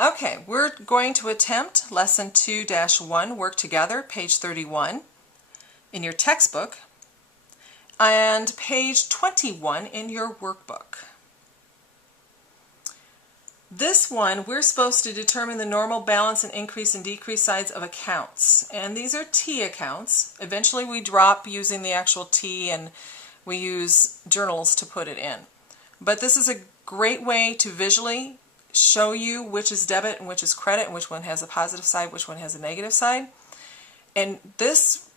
Okay, we're going to attempt Lesson 2-1, Work Together, page 31 in your textbook, and page 21 in your workbook. This one, we're supposed to determine the normal balance and increase and decrease sides of accounts. And these are T accounts. Eventually we drop using the actual T and we use journals to put it in. But this is a great way to visually show you which is debit and which is credit and which one has a positive side, which one has a negative side. And this,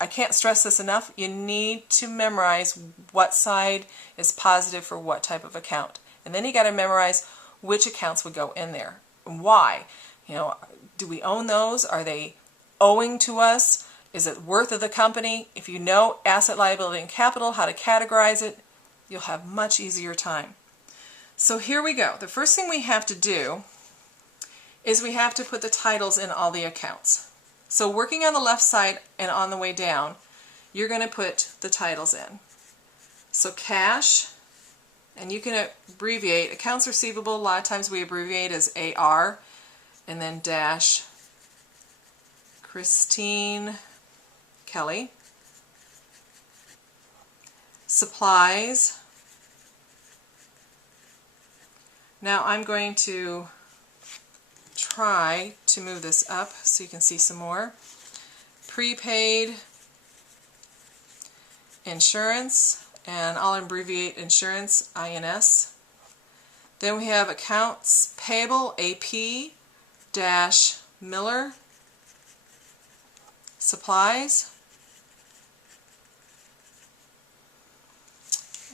I can't stress this enough, you need to memorize what side is positive for what type of account. And then you got to memorize which accounts would go in there and why. You know, do we own those? Are they owing to us? Is it worth of the company? If you know asset, liability, and capital, how to categorize it, you'll have much easier time. So here we go. The first thing we have to do is we have to put the titles in all the accounts. So working on the left side and on the way down, you're going to put the titles in. So cash, and you can abbreviate. Accounts receivable, a lot of times we abbreviate as AR, and then dash Christine Kelly. Supplies. Now I'm going to try to move this up so you can see some more. Prepaid, insurance, and I'll abbreviate insurance, INS. Then we have accounts payable, AP, dash Miller. Supplies.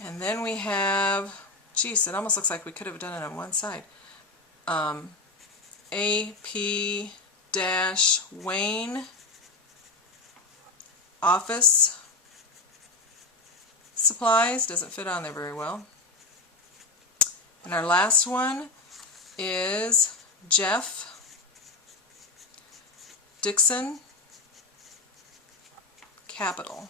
And then we have, geez, it almost looks like we could have done it on one side. AP dash Wayne, office supplies, doesn't fit on there very well. And our last one is Jeff Dixon, capital.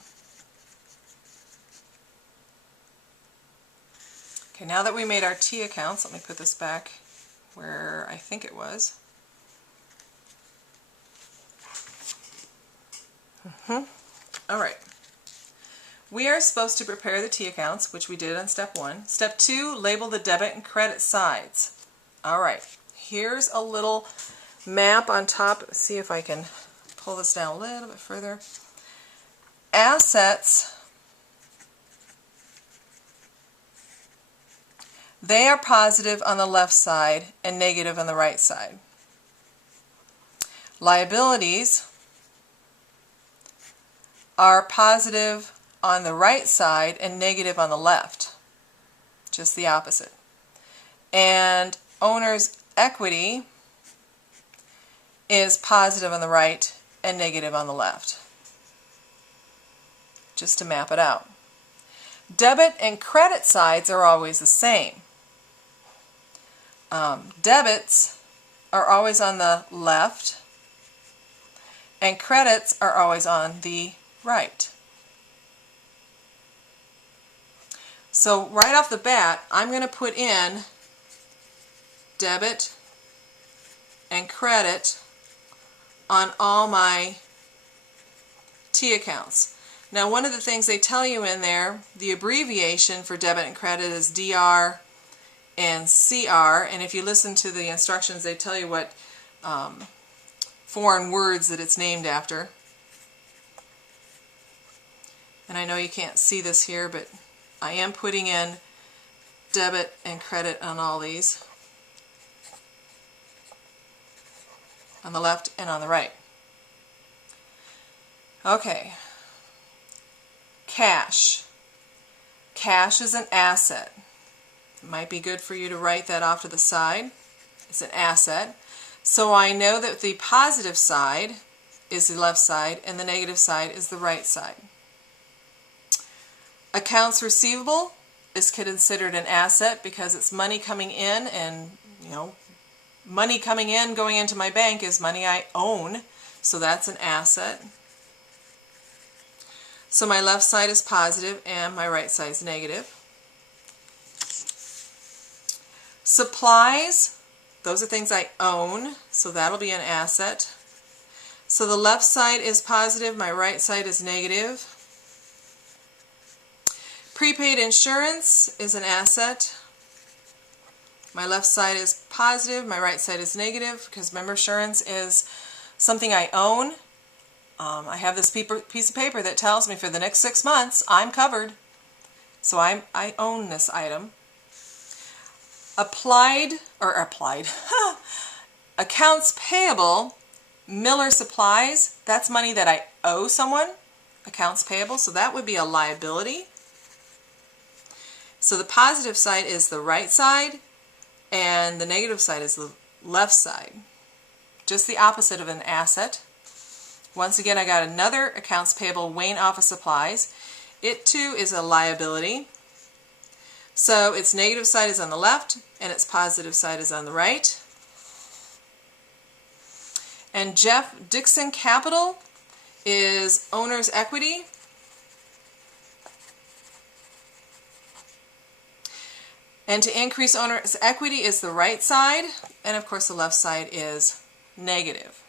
Okay, now that we made our T accounts, let me put this back where I think it was. All right. We are supposed to prepare the T accounts, which we did on step 1. Step 2, label the debit and credit sides. All right. Here's a little map on top. Let's see if I can pull this down a little bit further. Assets, they are positive on the left side and negative on the right side. Liabilities are positive on the right side and negative on the left, just the opposite. And owner's equity is positive on the right and negative on the left, just to map it out. Debit and credit sides are always the same. Debits are always on the left and credits are always on the right. So right off the bat, I'm going to put in debit and credit on all my T accounts. Now one of the things they tell you in there, the abbreviation for debit and credit is DR and CR, and if you listen to the instructions they tell you what foreign words that it's named after. And I know you can't see this here, but I am putting in debit and credit on all these, on the left and on the right. Okay. Cash. Cash is an asset. It might be good for you to write that off to the side. It's an asset. So I know that the positive side is the left side and the negative side is the right side. Accounts receivable is considered an asset because it's money coming in, and money coming in going into my bank is money I own, so that's an asset. So my left side is positive and my right side is negative. Supplies Those are things I own, so that'll be an asset. So the left side is positive, my right side is negative. Prepaid insurance is an asset. My left side is positive, my right side is negative, because member insurance is something I own. I have this piece of paper that tells me for the next 6 months I'm covered. So I own this item. Applied, accounts payable, Miller Supplies, that's money that I owe someone, accounts payable, so that would be a liability. So the positive side is the right side, and the negative side is the left side. Just the opposite of an asset. Once again, I got another accounts payable, Wayne Office Supplies. It too is a liability. So its negative side is on the left, and its positive side is on the right. And Jeff Dixon Capital is owner's equity. And to increase owner's equity is the right side, and of course the left side is negative.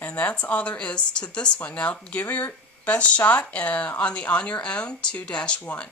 And that's all there is to this one. Now give your best shot on the On Your Own 2-1.